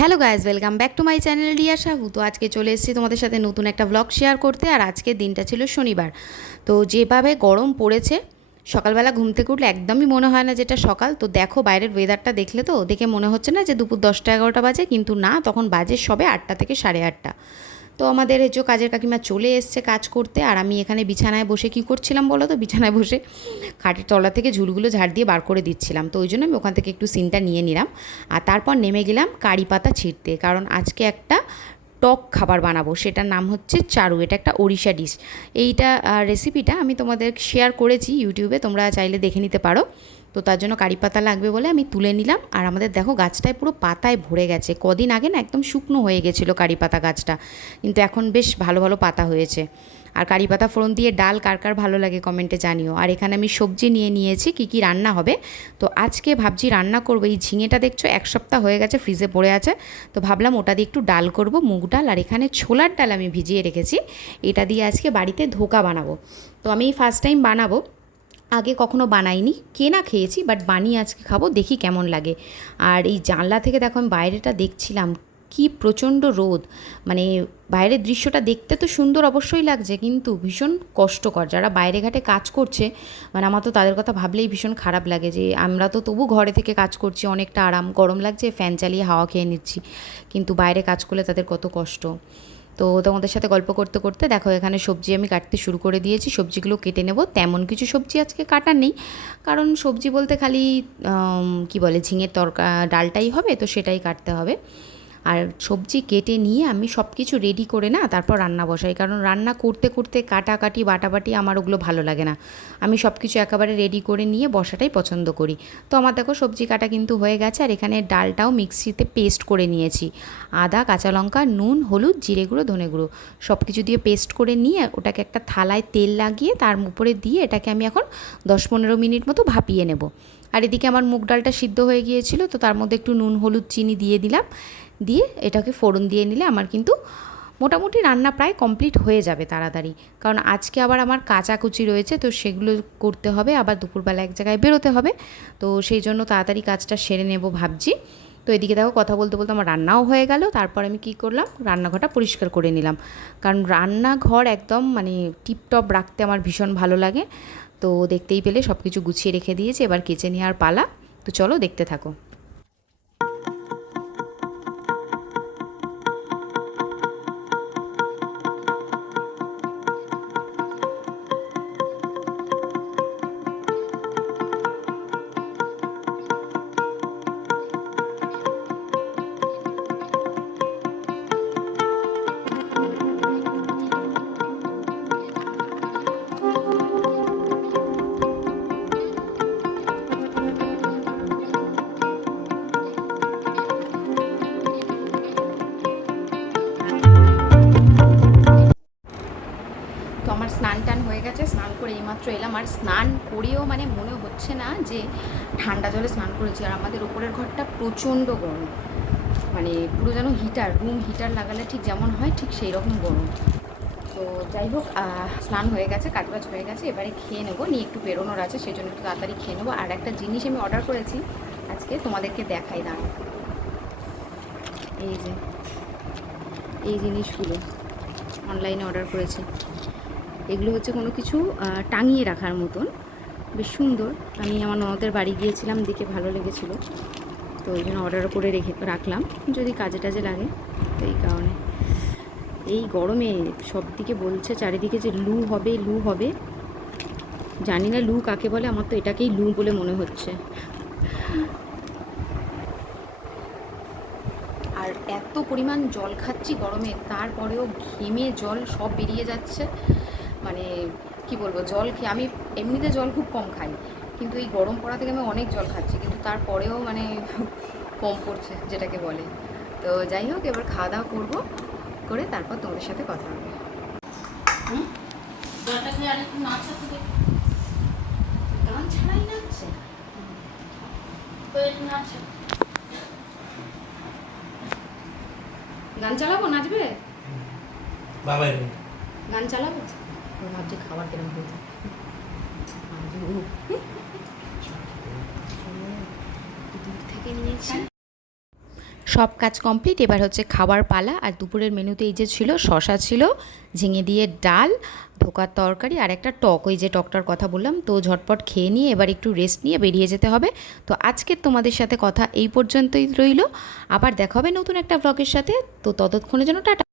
Hello guys, welcome back to my channel Riya Sahu. তো আজকে চলে এসেছি তোমাদের সাথে নতুন একটা ব্লগ শেয়ার করতে। আর আজকের দিনটা ছিল শনিবার। তো যেভাবে গরম পড়েছে, সকালবেলা ঘুম থেকে উঠলে একদমই মনে হয় না যেটা সকাল। তো দেখো বাইরের ওয়েদারটা দেখলে তো দেখে মনে হচ্ছে না যে দুপুর 10টা 11টা বাজে, কিন্তু না, তখন বাজে সবে 8টা থেকে 8:30। তো আমাদের এই যে কাজের কাকিমা চলে এসছে কাজ করতে, আর আমি এখানে বিছানায় বসে কী করছিলাম বলো তো, বিছানায় বসে খাটের তলা থেকে ঝুলগুলো ঝাড় দিয়ে বার করে দিচ্ছিলাম। তো ওই জন্য আমি ওখান থেকে একটু সিনটা নিয়ে নিলাম। আর তারপর নেমে গেলাম কারি পাতা ছিঁড়তে, কারণ আজকে একটা টক খাবার বানাবো, সেটার নাম হচ্ছে চারু। এটা একটা ওড়িশা ডিশ। এইটা রেসিপিটা আমি তোমাদের শেয়ার করেছি ইউটিউবে, তোমরা চাইলে দেখে নিতে পারো। তো তার জন্য কারি পাতা লাগবে বলে আমি তুলে নিলাম। আর আমাদের দেখো গাছটায় পুরো পাতায় ভরে গেছে। কদিন আগে না একদম শুকনো হয়ে গেছিলো কারি পাতা গাছটা, কিন্তু এখন বেশ ভালো ভালো পাতা হয়েছে। আর কারি পাতা ফোড়ন দিয়ে ডাল কার কার ভালো লাগে কমেন্টে জানিও। আর এখানে আমি সবজি নিয়ে নিয়েছি, কী কী রান্না হবে। তো আজকে ভাবছি রান্না করবো এই ঝিঙেটা, দেখছো 1 সপ্তাহ হয়ে গেছে ফ্রিজে পড়ে আছে। তো ভাবলাম ওটা দিয়ে একটু ডাল করব, মুগ ডাল। আর এখানে ছোলার ডাল আমি ভিজিয়ে রেখেছি, এটা দিয়ে আজকে বাড়িতে ধোকা বানাবো। তো আমি ফার্স্ট টাইম বানাবো, আগে কখনো বানাইনি, কেনা খেয়েছি, বাট বানিয়ে আজকে খাবো, দেখি কেমন লাগে। আর এই জানলা থেকে দেখো আমি বাইরেটা দেখছিলাম, কি প্রচণ্ড রোদ। মানে বাইরের দৃশ্যটা দেখতে তো সুন্দর অবশ্যই লাগছে, কিন্তু ভীষণ কষ্টকর। যারা বাইরে ঘাটে কাজ করছে, মানে আমার তো তাদের কথা ভাবলেই ভীষণ খারাপ লাগে, যে আমরা তো তবু ঘরে থেকে কাজ করছি, অনেকটা আরাম, গরম লাগছে ফ্যান চালিয়ে হাওয়া খেয়ে নিচ্ছি, কিন্তু বাইরে কাজ করলে তাদের কত কষ্ট। তো তোমাদের সাথে গল্প করতে করতে দেখো এখানে সবজি আমি কাটতে শুরু করে দিয়েছি, সবজিগুলো কেটে নেব। তেমন কিছু সবজি আজকে কাটার নেই, কারণ সবজি বলতে খালি কি বলে ঝিঙের ডালটাই হবে, তো সেটাই কাটতে হবে। আর সবজি কেটে নিয়ে আমি সব কিছু রেডি করে না তারপর রান্না বসাই, কারণ রান্না করতে করতে কাটাকাটি বাটাবাটি আমার ওগুলো ভালো লাগে না। আমি সব কিছু একেবারে রেডি করে নিয়ে বসাটাই পছন্দ করি। তো আমার দেখো সবজি কাটা কিন্তু হয়ে গেছে। আর এখানে ডালটাও মিক্সিতে পেস্ট করে নিয়েছি, আদা, কাঁচা লঙ্কা, নুন, হলুদ, জিরে গুঁড়ো, ধনে গুঁড়ো সব কিছু দিয়ে পেস্ট করে নিয়ে ওটাকে একটা থালায় তেল লাগিয়ে তার উপরে দিয়ে এটাকে আমি এখন 10-15 মিনিট মতো ভাপিয়ে নেব। আর এদিকে আমার মুগ ডালটা সিদ্ধ হয়ে গিয়েছিল, তো তার মধ্যে একটু নুন, হলুদ, চিনি দিয়ে দিলাম। দিয়ে এটাকে ফোড়ন দিয়ে নিলে আমার কিন্তু মোটামুটি রান্না প্রায় কমপ্লিট হয়ে যাবে তাড়াতাড়ি। কারণ আজকে আবার আমার কাচাকুচি রয়েছে, তো সেগুলো করতে হবে, আবার দুপুরবেলা এক জায়গায় বেরোতে হবে। তো সেই জন্য তাড়াতাড়ি কাজটা সেরে নেব ভাবছি। তো এদিকে দেখো কথা বলতে বলতে আমার রান্নাও হয়ে গেল। তারপর আমি কী করলাম, রান্নাঘরটা পরিষ্কার করে নিলাম, কারণ রান্নাঘর একদম মানে টিপটপ রাখতে আমার ভীষণ ভালো লাগে। তো দেখতেই পেলে সব কিছু গুছিয়ে রেখে দিয়েছি, এবার কেচে নেওয়ার পালা। তো চলো দেখতে থাকো। তো আমার স্নান টান হয়ে গেছে, স্নান করে এইমাত্র এলাম। আর স্নান করেও মানে মনে হচ্ছে না যে ঠান্ডা জলে স্নান করেছি। আর আমাদের ওপরের ঘরটা প্রচণ্ড গরম, মানে পুরো যেন হিটার, রুম হিটার লাগালে ঠিক যেমন হয় ঠিক সেই রকম গরম। তো যাই হোক, স্নান হয়ে গেছে, কাজবাজ হয়ে গেছে, এবারে খেয়ে নেবো, নিয়ে একটু বেরোনোর আছে, সেই জন্য একটু তাড়াতাড়ি খেয়ে নেবো। আর একটা জিনিস আমি অর্ডার করেছি আজকে, তোমাদেরকে দেখাই দাঁড়াও। এই যে এই জিনিসগুলো অনলাইনে অর্ডার করেছি। এগুলো হচ্ছে কোনো কিছু টাঙিয়ে রাখার মতন, বেশ সুন্দর। আমি আমার ননদের বাড়ি গিয়েছিলাম, দেখে ভালো লেগেছিলো, তো এই জন্য অর্ডার করে রাখলাম, যদি কাজে টাজে লাগে। তো এই কারণে এই গরমে সব দিকে বলছে চারিদিকে যে লু হবে, লু হবে। জানি না লু কাকে বলে, আমার তো এটাকেই লু বলে মনে হচ্ছে। আর এত পরিমাণ জল খাচ্ছি গরমে, তারপরেও ঘেমে জল সব বেরিয়ে যাচ্ছে। মানে কি বলবো, জল খেয়ে আমি এমনিতে জল খুব কম খাই, কিন্তু এই গরম পড়া থেকে আমি অনেক জল খাচ্ছি, কিন্তু তারপরেও মানে কম পড়ছে যেটাকে বলে। তো যাই হোক, এবার খাওয়া দাওয়া করবো, করে তারপর তোমাদের সাথে কথা হবে। গান ছাড়াই নাচছে, গান চালাবো, নাচবে, গান চালাবো। ভাবছি খাবার কিরম হয়েছে। দূর থেকে নিয়েছি। সব কাজ কমপ্লিট, এবার হচ্ছে খাবার পালা। আর দুপুরের মেনুতে এই যে ছিল, শশা ছিল, ঝিঙে দিয়ে ডাল, ধোকার তরকারি আর একটা টক, ওই যে টকটার কথা বললাম। তো ঝটপট খেয়ে নিয়ে এবার একটু রেস্ট নিয়ে বেরিয়ে যেতে হবে। তো আজকের তোমাদের সাথে কথা এই পর্যন্তই রইল, আবার দেখা হবে নতুন একটা ব্লগের সাথে। তো ততক্ষণের জন্য টাটা।